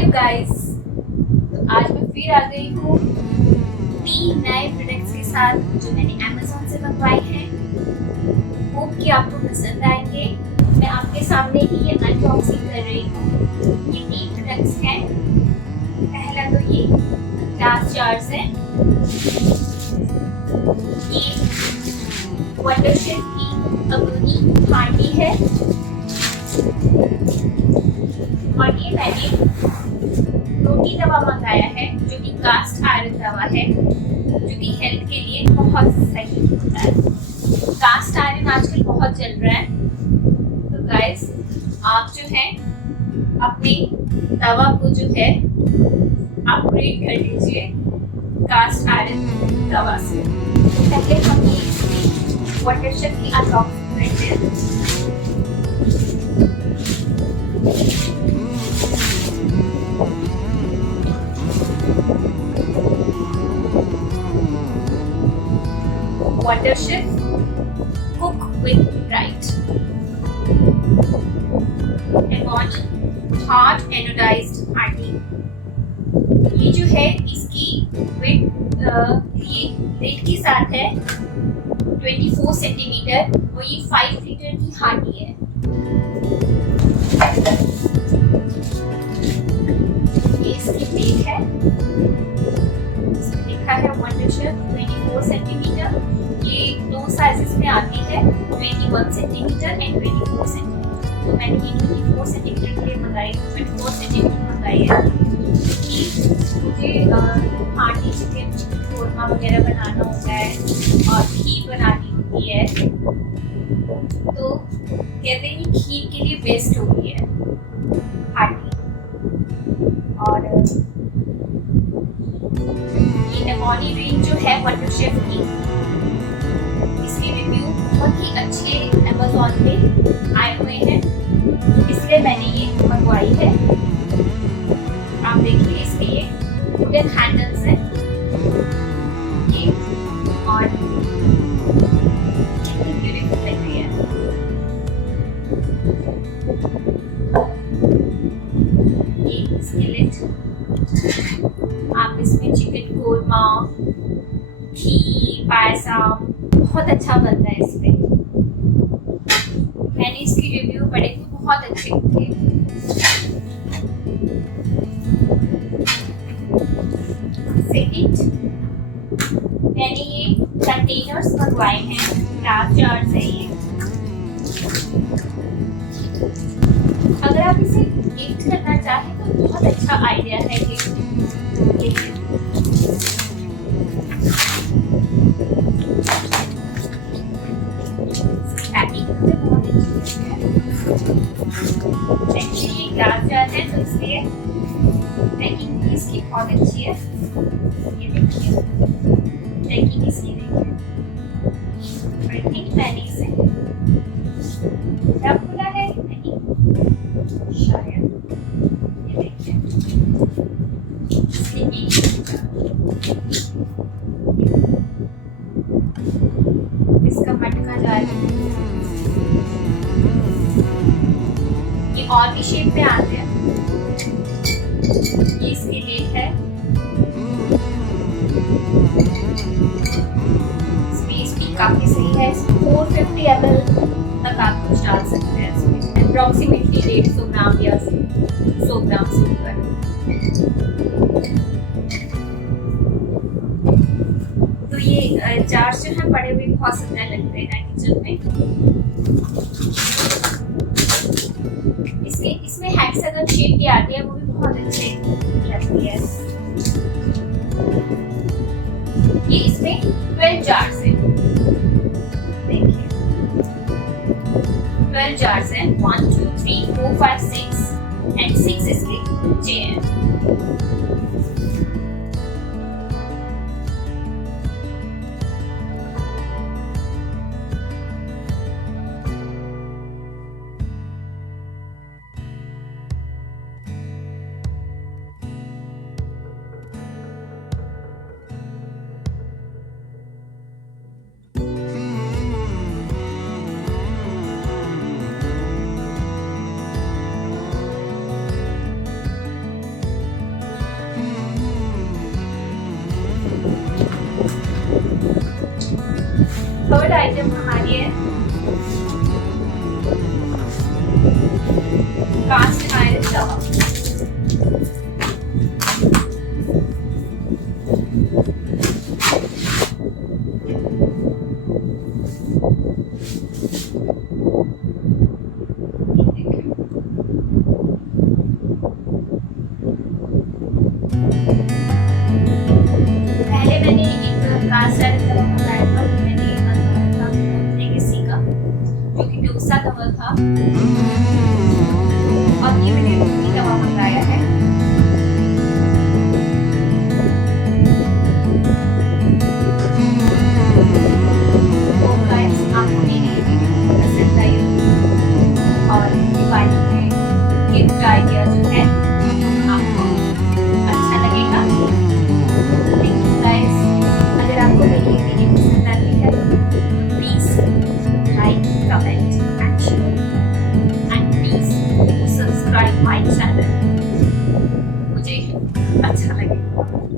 Hello guys, तो आज मैं फिर आ गई हूँ 3 नए प्रोडक्ट्स के साथ जो मैंने अमेज़न से मंगवाए हैं। होप कि आपको पसंद आएंगे। मैं आपके सामने ही ये अनबॉक्सिंग कर रही हूँ। ये 3 प्रोडक्ट्स हैं। पहला तो ये ग्लास जार्स है। ये वंडरशेफ की एबनी हांडी है और ये मैंने रोटी तवा मंगाया है जो कि कास्ट आयरन तवा है, जो कि हेल्थ के लिए बहुत सही होता है। कास्ट आयरन आजकल बहुत चल रहा है, तो गाइस आप जो है अपने तवा को जो है अपग्रेड कर लीजिए कास्ट आयरन तवा से। पहले हम ये इसकी वंडरशेफ की अनबॉक्सिंग करते हैं। Wonderchef cook with pride Ebony hard anodized Handi। ये जो है इसकी वेट ये वेट के साथ है 24 सेंटीमीटर और ये 5 लीटर की हांडी है। ये इसकी वेट है, इसमें लिखा है वंडरशेफ 24 सेंटीमीटर। ये 2 साइजेस में आती है, 21 सेंटीमीटर एंड 24 सेंटीमीटर। तो मैंने ये 24 सेंटीमीटर के लिए मंगाई, 24 सेंटीमीटर मंगाई है कि मुझे हांडी चिकन कोरमा वगैरह बनाना होता है और खीर बनानी होती है, तो कहते हैं कि खीर के लिए बेस्ट होती है हांडी। और ये एबनी रेंज जो है वंडरशेफ की, इसके रिव्यू बहुत ही अच्छे अमेज़न पे आए हुए हैं, इसलिए मैंने ये मंगवाई है। आप देखिए इसके ये वुडन हैंडल्स हैं ये, और कितनी ब्यूटीफुल लग रही है। ये इसकी लिड, आप इसमें चिकन कोरमा, खीर, पायसम बहुत अच्छा बनता है इसमें। मैंने इसकी रिव्यू पढ़े थे, बहुत अच्छे थे। सेकंड, मैंने ये कंटेनर्स मंगवाए हैं, ग्लास जार्स है ये। अगर आप इसे गिफ्ट करना चाहें तो बहुत अच्छा आइडिया है ये। एक्चुअली ये ग्लास जार है तो इसलिए पैकिंग भी इसकी बहुत अच्छी है। ये देखिए पैकिंग इसकी देखिए। आई थिंक मैंने इसे क्या बोला है, नहीं शायद, ये देखिए इसका मटका जार है। ये और भी शेप में आते हैं। ये इसके लेट है, स्पेस भी काफी सही है। 450 ml तक आप कुछ डाल सकते हैं इसमें, अप्रोक्सीमेटली 150 ग्राम या 100 ग्राम से ऊपर। तो ये जार जो है बड़े हुए बहुत सुंदर लगते हैं किचन में। इसमें हेक्सागन शेप की आती है, वो भी बहुत अच्छे लगती है। ये इसमें 12 जार्स हैं, देखिए 12 जार्स हैं, 1 2 3 4 5 6 एंड 6 इसके नीचे हैं। हमारी है कास्ट आयरन तवा। पहले मैंने एक कास्ट आयरन तवा मंगाया था, मैंने मंगाया था लेगेसी का, जो कि डोसा तवा था, और ये मैंने रोटी तवा मंगाया है। तो गाइस, आपको मेरी पसंद आई और दिवाली में गिफ्ट आइडिया जो है आपको अच्छा लगेगा। Thank you guys. अगर आपको मेरी वीडियो पसंद आती है तो please like, comment and share, and please subscribe my channel, मुझे अच्छा लगेगा।